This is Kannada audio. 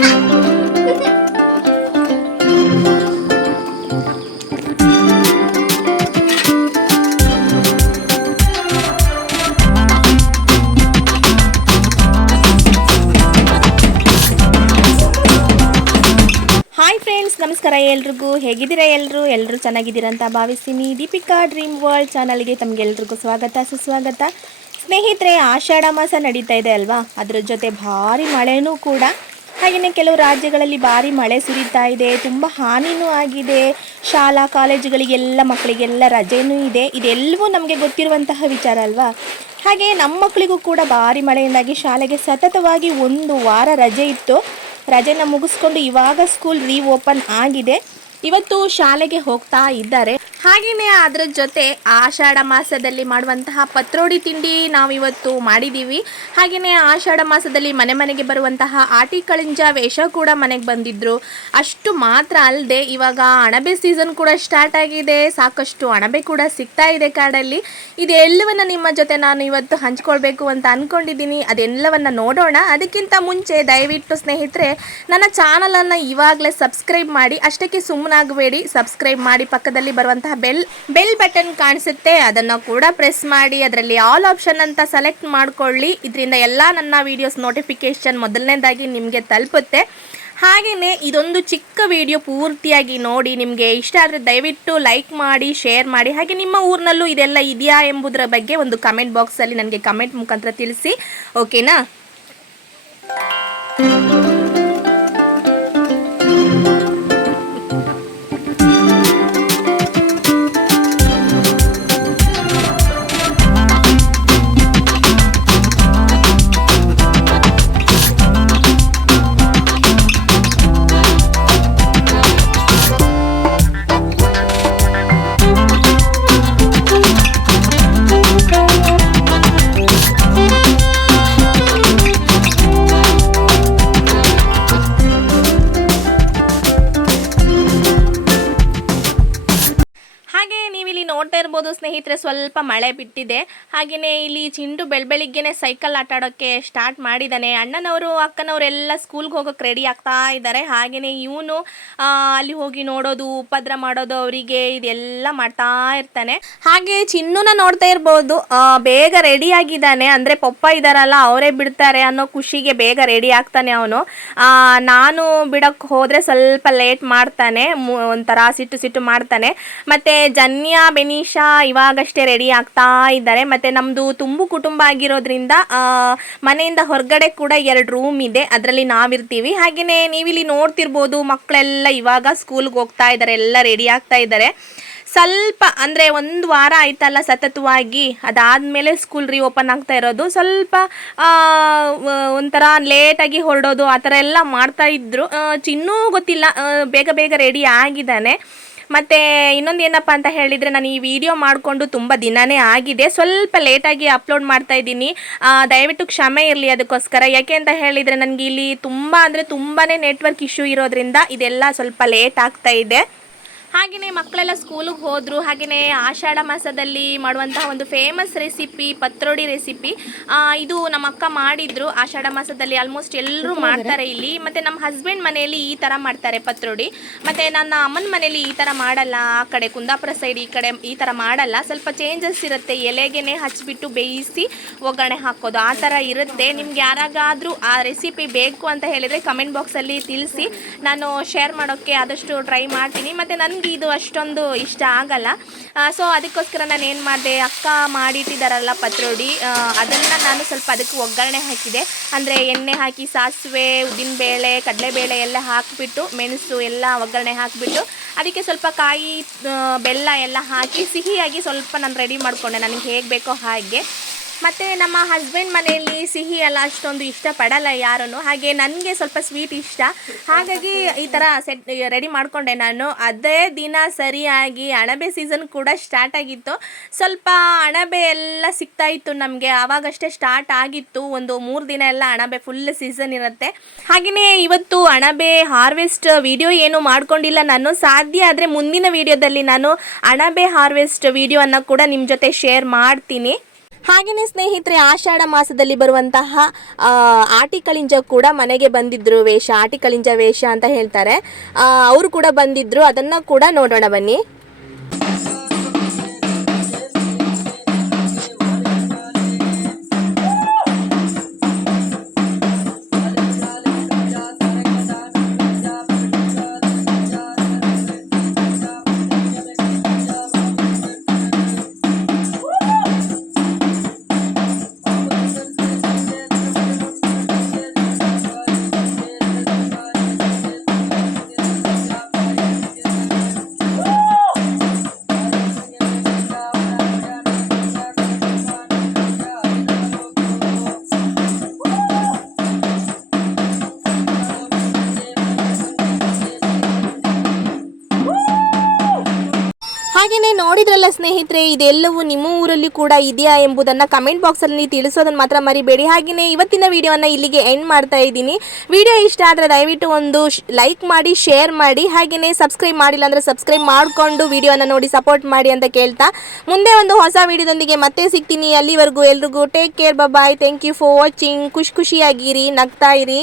ಹಾಯ್ ಫ್ರೆಂಡ್ಸ್ ನಮಸ್ಕಾರ ಎಲ್ರಿಗೂ. ಹೇಗಿದ್ದೀರಾ ಎಲ್ಲರೂ ಎಲ್ಲರೂ ಚೆನ್ನಾಗಿದ್ದೀರಾ ಅಂತ ಭಾವಿಸ್ತೀನಿ. ದೀಪಿಕಾ ಡ್ರೀಮ್ ವರ್ಲ್ಡ್ ಚಾನಲ್ಗೆ ತಮಗೆಲ್ರಿಗೂ ಸ್ವಾಗತ, ಸುಸ್ವಾಗತ. ಸ್ನೇಹಿತರೆ, ಆಷಾಢ ಮಾಸ ನಡೀತಾ ಇದೆ ಅಲ್ವಾ? ಅದರ ಜೊತೆ ಭಾರಿ ಮಳೆನೂ ಕೂಡ. ಹಾಗೆಯೇ ಕೆಲವು ರಾಜ್ಯಗಳಲ್ಲಿ ಭಾರಿ ಮಳೆ ಸುರಿತಾ ಇದೆ, ತುಂಬ ಹಾನಿನೂ ಆಗಿದೆ. ಶಾಲಾ, ಕಾಲೇಜುಗಳಿಗೆಲ್ಲ ಮಕ್ಕಳಿಗೆಲ್ಲ ರಜೆನೂ ಇದೆ. ಇದೆಲ್ಲವೂ ನಮಗೆ ಗೊತ್ತಿರುವಂತಹ ವಿಚಾರ ಅಲ್ವಾ? ಹಾಗೆ ನಮ್ಮ ಮಕ್ಕಳಿಗೂ ಕೂಡ ಭಾರಿ ಮಳೆಯಿಂದಾಗಿ ಶಾಲೆಗೆ ಸತತವಾಗಿ ಒಂದು ವಾರ ರಜೆ ಇತ್ತು. ರಜೆನ ಮುಗಿಸ್ಕೊಂಡು ಇವಾಗ ಸ್ಕೂಲ್ ರೀ ಓಪನ್ ಆಗಿದೆ. ಇವತ್ತು ಶಾಲೆಗೆ ಹೋಗ್ತಾ ಇದ್ದಾರೆ. ಹಾಗೆಯೇ ಅದರ ಜೊತೆ ಆಷಾಢ ಮಾಸದಲ್ಲಿ ಮಾಡುವಂತಹ ಪತ್ರೋಡಿ ತಿಂಡಿ ನಾವಿವತ್ತು ಮಾಡಿದ್ದೀವಿ ಹಾಗೆಯೇ ಆಷಾಢ ಮಾಸದಲ್ಲಿ ಮನೆ ಮನೆಗೆ ಬರುವಂತಹ ಆಟಿ ಕಳಿಂಜ ವೇಷ ಕೂಡ ಮನೆಗೆ ಬಂದಿದ್ರು. ಅಷ್ಟು ಮಾತ್ರ ಅಲ್ಲದೆ ಇವಾಗ ಅಣಬೆ ಸೀಸನ್ ಕೂಡ ಸ್ಟಾರ್ಟ್ ಆಗಿದೆ. ಸಾಕಷ್ಟು ಅಣಬೆ ಕೂಡ ಸಿಗ್ತಾ ಇದೆ ಕಾಡಲ್ಲಿ. ಇದೆಲ್ಲವನ್ನು ನಿಮ್ಮ ಜೊತೆ ನಾನು ಇವತ್ತು ಹಂಚ್ಕೊಳ್ಬೇಕು ಅಂತ ಅಂದ್ಕೊಂಡಿದ್ದೀನಿ ಅದೆಲ್ಲವನ್ನು ನೋಡೋಣ. ಅದಕ್ಕಿಂತ ಮುಂಚೆ ದಯವಿಟ್ಟು ಸ್ನೇಹಿತರೆ, ನನ್ನ ಚಾನಲನ್ನು ಇವಾಗಲೇ ಸಬ್ಸ್ಕ್ರೈಬ್ ಮಾಡಿ, ಅಷ್ಟಕ್ಕೆ ಸುಮ್ಮನಾಗಬೇಡಿ ಸಬ್ಸ್ಕ್ರೈಬ್ ಮಾಡಿ ಪಕ್ಕದಲ್ಲಿ ಬರುವಂತಹ ಬೆಲ್ ಬೆಲ್ ಬಟನ್ ಕಾಣಿಸುತ್ತೆ, ಅದನ್ನು ಕೂಡ ಪ್ರೆಸ್ ಮಾಡಿ, ಅದರಲ್ಲಿ ಆಲ್ ಆಪ್ಷನ್ ಅಂತ ಸೆಲೆಕ್ಟ್ ಮಾಡಿಕೊಳ್ಳಿ. ಇದರಿಂದ ಎಲ್ಲ ನನ್ನ ವೀಡಿಯೋಸ್ ನೋಟಿಫಿಕೇಶನ್ ಮೊದಲನೇದಾಗಿ ನಿಮಗೆ ತಲುಪುತ್ತೆ. ಹಾಗೆಯೇ ಇದೊಂದು ಚಿಕ್ಕ ವಿಡಿಯೋ ಪೂರ್ತಿಯಾಗಿ ನೋಡಿ, ನಿಮಗೆ ಇಷ್ಟ ಆದರೆ ದಯವಿಟ್ಟು ಲೈಕ್ ಮಾಡಿ, ಶೇರ್ ಮಾಡಿ. ಹಾಗೆ ನಿಮ್ಮ ಊರಿನಲ್ಲೂ ಇದೆಲ್ಲ ಇದೆಯಾ ಎಂಬುದರ ಬಗ್ಗೆ ಒಂದು ಕಮೆಂಟ್ ಬಾಕ್ಸಲ್ಲಿ ನನಗೆ ಕಮೆಂಟ್ ಮುಖಾಂತರ ತಿಳಿಸಿ, ಓಕೆನಾ? ನೋಡ್ತಾ ಇರ್ಬೋದು ಸ್ನೇಹಿತರೆ, ಸ್ವಲ್ಪ ಮಳೆ ಬಿಟ್ಟಿದೆ. ಹಾಗೆಯೇ ಇಲ್ಲಿ ಚಿಂಡು ಬೆಳಬೆಳಿಗ್ಗೆನೆ ಸೈಕಲ್ ಆಟ ಆಡೋಕ್ಕೆ ಸ್ಟಾರ್ಟ್ ಮಾಡಿದ್ದಾನೆ ಅಣ್ಣನವರು, ಅಕ್ಕನವರೆಲ್ಲ ಸ್ಕೂಲ್ಗೆ ಹೋಗೋಕೆ ರೆಡಿ ಆಗ್ತಾ ಇದ್ದಾರೆ. ಹಾಗೆಯೇ ಇವನು ಅಲ್ಲಿ ಹೋಗಿ ನೋಡೋದು, ಉಪದ್ರ ಮಾಡೋದು, ಅವರಿಗೆ ಇದೆಲ್ಲ ಮಾಡ್ತಾ ಇರ್ತಾನೆ. ಹಾಗೆ ಚಿನ್ನುನ ನೋಡ್ತಾ ಇರ್ಬೋದು ಬೇಗ ರೆಡಿ ಆಗಿದ್ದಾನೆ. ಅಂದರೆ ಪಪ್ಪ ಇದ್ದಾರಲ್ಲ ಅವರೇ ಬಿಡ್ತಾರೆ ಅನ್ನೋ ಖುಷಿಗೆ ಬೇಗ ರೆಡಿ ಆಗ್ತಾನೆ ಅವನು. ನಾನು ಬಿಡಕ್ಕೆ ಹೋದರೆ ಸ್ವಲ್ಪ ಲೇಟ್ ಮಾಡ್ತಾನೆ. ಒಂಥರ ಸಿಟ್ಟು ಸಿಟ್ಟು ಮಾಡ್ತಾನೆ. ಮತ್ತು ಜನ್ಯಾ ಬೆನೀಶಾ ಇವಾಗಷ್ಟೇ ರೆಡಿ ಆಗ್ತಾ ಇದ್ದಾರೆ. ಮತ್ತು ನಮ್ಮದು ತುಂಬು ಕುಟುಂಬ ಆಗಿರೋದ್ರಿಂದ ಮನೆಯಿಂದ ಹೊರಗಡೆ ಕೂಡ ಎರಡು ರೂಮ್ ಇದೆ. ಅದರಲ್ಲಿ ನಾವಿರ್ತೀವಿ. ಹಾಗೆಯೇ ನೀವಿಲ್ಲಿ ನೋಡ್ತಿರ್ಬೋದು ಮಕ್ಕಳೆಲ್ಲ ಇವಾಗ ಸ್ಕೂಲ್ಗೆ ಹೋಗ್ತಾ ಇದ್ದಾರೆ. ಎಲ್ಲ ರೆಡಿ ಆಗ್ತಾ ಇದ್ದಾರೆ. ಸ್ವಲ್ಪ, ಅಂದರೆ ಒಂದು ವಾರ ಆಯ್ತಲ್ಲ ಸತತವಾಗಿ. ಅದಾದಮೇಲೆ ಸ್ಕೂಲ್ ರೀ ಓಪನ್ ಆಗ್ತಾ ಇರೋದು. ಸ್ವಲ್ಪ ಒಂಥರ ಲೇಟಾಗಿ ಹೊರಡೋದು, ಆ ಥರ ಎಲ್ಲ ಮಾಡ್ತಾ ಇದ್ರು. ಚಿನ್ನೂ ಗೊತ್ತಿಲ್ಲ. ಬೇಗ ಬೇಗ ರೆಡಿ ಆಗಿದ್ದಾನೆ. ಮತ್ತು ಇನ್ನೊಂದು ಏನಪ್ಪ ಅಂತ ಹೇಳಿದರೆ ನಾನು ಈ ವಿಡಿಯೋ ಮಾಡಿಕೊಂಡು ತುಂಬ ದಿನನೇ ಆಗಿದೆ. ಸ್ವಲ್ಪ ಲೇಟಾಗಿ ಅಪ್ಲೋಡ್ ಮಾಡ್ತಾ ಇದ್ದೀನಿ. ದಯವಿಟ್ಟು ಕ್ಷಮೆ ಇರಲಿ ಅದಕ್ಕೋಸ್ಕರ. ಯಾಕೆ ಅಂತ ಹೇಳಿದರೆ ನನಗೆ ಇಲ್ಲಿ ತುಂಬ ಅಂದರೆ ತುಂಬಾ ನೆಟ್ವರ್ಕ್ ಇಶ್ಯೂ ಇರೋದ್ರಿಂದ ಇದೆಲ್ಲ ಸ್ವಲ್ಪ ಲೇಟ್ ಆಗ್ತಾ ಇದೆ. ಹಾಗೆಯೇ ಮಕ್ಕಳೆಲ್ಲ ಸ್ಕೂಲಿಗೆ ಹೋದರು ಹಾಗೆಯೇ ಆಷಾಢ ಮಾಸದಲ್ಲಿ ಮಾಡುವಂತಹ ಒಂದು ಫೇಮಸ್ ರೆಸಿಪಿ ಪತ್ರೋಡಿ ರೆಸಿಪಿ ಇದು ನಮ್ಮ ಅಕ್ಕ ಮಾಡಿದ್ರು ಆಷಾಢ ಮಾಸದಲ್ಲಿ ಆಲ್ಮೋಸ್ಟ್ ಎಲ್ಲರೂ ಮಾಡ್ತಾರೆ ಇಲ್ಲಿ. ಮತ್ತು ನಮ್ಮ ಹಸ್ಬೆಂಡ್ ಮನೆಯಲ್ಲಿ ಈ ಥರ ಮಾಡ್ತಾರೆ ಪತ್ರೋಡಿ. ಮತ್ತು ನನ್ನ ಅಮ್ಮನ ಮನೆಯಲ್ಲಿ ಈ ಥರ ಮಾಡಲ್ಲ ಆ ಕಡೆ ಕುಂದಾಪುರ ಸೈಡ್ ಈ ಕಡೆ ಈ ಥರ ಮಾಡಲ್ಲ. ಸ್ವಲ್ಪ ಚೇಂಜಸ್ ಇರುತ್ತೆ ಎಲೆಗೆನೆ ಹಚ್ಚಿಬಿಟ್ಟು ಬೇಯಿಸಿ ಒಗ್ಗರಣೆ ಹಾಕೋದು ಆ ಥರ ಇರುತ್ತೆ. ನಿಮ್ಗೆ ಯಾರಾಗಾದರೂ ಆ ರೆಸಿಪಿ ಬೇಕು ಅಂತ ಹೇಳಿದರೆ ಕಮೆಂಟ್ ಬಾಕ್ಸಲ್ಲಿ ತಿಳಿಸಿ ನಾನು ಶೇರ್ ಮಾಡೋಕ್ಕೆ ಆದಷ್ಟು ಟ್ರೈ ಮಾಡ್ತೀನಿ. ಮತ್ತು ನನಗೆ ಇದು ಅಷ್ಟೊಂದು ಇಷ್ಟ ಆಗಲ್ಲ. ಸೊ ಅದಕ್ಕೋಸ್ಕರ ನಾನು ಏನು ಮಾಡಿದೆ, ಅಕ್ಕ ಮಾಡಿಟ್ಟಿದ್ದಾರಲ್ಲ ಪತ್ರೊಡಿ ಅದನ್ನು ನಾನು ಸ್ವಲ್ಪ ಅದಕ್ಕೆ ಒಗ್ಗರಣೆ ಹಾಕಿದೆ. ಅಂದರೆ ಎಣ್ಣೆ ಹಾಕಿ, ಸಾಸಿವೆ, ಉದ್ದಿನಬೇಳೆ, ಕಡಲೆಬೇಳೆ ಎಲ್ಲ ಹಾಕಿಬಿಟ್ಟು, ಮೆಣಸು ಎಲ್ಲ ಒಗ್ಗರಣೆ ಹಾಕಿಬಿಟ್ಟು, ಅದಕ್ಕೆ ಸ್ವಲ್ಪ ಕಾಯಿ ಬೆಲ್ಲ ಎಲ್ಲ ಹಾಕಿ, ಸಿಹಿಯಾಗಿ ಸ್ವಲ್ಪ ನಾನು ರೆಡಿ ಮಾಡಿಕೊಂಡೆ. ನನಗೆ ಹೇಗೆ ಬೇಕೋ ಹಾಗೆ. ಮತ್ತು ನಮ್ಮ ಹಸ್ಬೆಂಡ್ ಮನೆಯಲ್ಲಿ ಸಿಹಿ ಎಲ್ಲ ಅಷ್ಟೊಂದು ಇಷ್ಟಪಡಲ್ಲ ಯಾರೂ ಹಾಗೆ ನನಗೆ ಸ್ವಲ್ಪ ಸ್ವೀಟ್ ಇಷ್ಟ. ಹಾಗಾಗಿ ಈ ಥರ ಸೆಟ್ ರೆಡಿ ಮಾಡಿಕೊಂಡೆ ನಾನು. ಅದೇ ದಿನ ಸರಿಯಾಗಿ ಅಣಬೆ ಸೀಸನ್ ಕೂಡ ಸ್ಟಾರ್ಟ್ ಆಗಿತ್ತು. ಸ್ವಲ್ಪ ಅಣಬೆ ಎಲ್ಲ ಸಿಗ್ತಾ ಇತ್ತು ನಮಗೆ. ಆವಾಗಷ್ಟೇ ಸ್ಟಾರ್ಟ್ ಆಗಿತ್ತು. ಒಂದು ಮೂರು ದಿನ ಎಲ್ಲ ಅಣಬೆ ಫುಲ್ ಸೀಸನ್ ಇರುತ್ತೆ. ಹಾಗೆಯೇ ಇವತ್ತು ಅಣಬೆ ಹಾರ್ವೆಸ್ಟ್ ವಿಡಿಯೋ ಏನು ಮಾಡ್ಕೊಂಡಿಲ್ಲ ನಾನು. ಸಾಧ್ಯ ಆದರೆ ಮುಂದಿನ ವಿಡಿಯೋದಲ್ಲಿ ನಾನು ಅಣಬೆ ಹಾರ್ವೆಸ್ಟ್ ವಿಡಿಯೋವನ್ನು ಕೂಡ ನಿಮ್ಮ ಜೊತೆ ಶೇರ್ ಮಾಡ್ತೀನಿ. ಹಾಗೆಯೇ ಸ್ನೇಹಿತರೆ, ಆಷಾಢ ಮಾಸದಲ್ಲಿ ಬರುವಂತಹ ಆಟಿಕಳಿಂಜ ಆಟಿ ಕಳಿಂಜ ಕೂಡ ಮನೆಗೆ ಬಂದಿದ್ರು ವೇಷ, ಆಟಿಕಳಿಂಜ ವೇಷ ಅಂತ ಹೇಳ್ತಾರೆ. ಅವರು ಕೂಡ ಬಂದಿದ್ರು, ಅದನ್ನು ಕೂಡ ನೋಡೋಣ ಬನ್ನಿ. ನೋಡಿದ್ರಲ್ಲ ಸ್ನೇಹಿತರೆ, ಇದೆಲ್ಲವೂ ನಿಮ್ಮ ಊರಲ್ಲಿ ಕೂಡ ಇದೆಯಾ ಎಂಬುದನ್ನು ಕಮೆಂಟ್ ಬಾಕ್ಸಲ್ಲಿ ತಿಳಿಸೋದನ್ನು ಮಾತ್ರ ಮರಿಬೇಡಿ. ಹಾಗೆಯೇ ಇವತ್ತಿನ ವಿಡಿಯೋವನ್ನು ಇಲ್ಲಿಗೆ ಎಂಡ್ ಮಾಡ್ತಾ ಇದ್ದೀನಿ. ವಿಡಿಯೋ ಇಷ್ಟ ಆದರೆ ದಯವಿಟ್ಟು ಒಂದು ಲೈಕ್ ಮಾಡಿ ಶೇರ್ ಮಾಡಿ. ಹಾಗೆಯೇ ಸಬ್ಸ್ಕ್ರೈಬ್ ಮಾಡಿಲ್ಲ ಅಂದರೆ ಸಬ್ಸ್ಕ್ರೈಬ್ ಮಾಡಿಕೊಂಡು ವಿಡಿಯೋನ ನೋಡಿ ಸಪೋರ್ಟ್ ಮಾಡಿ ಅಂತ ಕೇಳ್ತಾ. ಮುಂದೆ ಒಂದು ಹೊಸ ವಿಡಿಯೋದೊಂದಿಗೆ ಮತ್ತೆ ಸಿಗ್ತೀನಿ. ಅಲ್ಲಿವರೆಗೂ ಎಲ್ರಿಗೂ take care bye thank you for watching ಖುಷಿ ಖುಷಿಯಾಗಿರಿ, ನಗ್ತಾ ಇರಿ.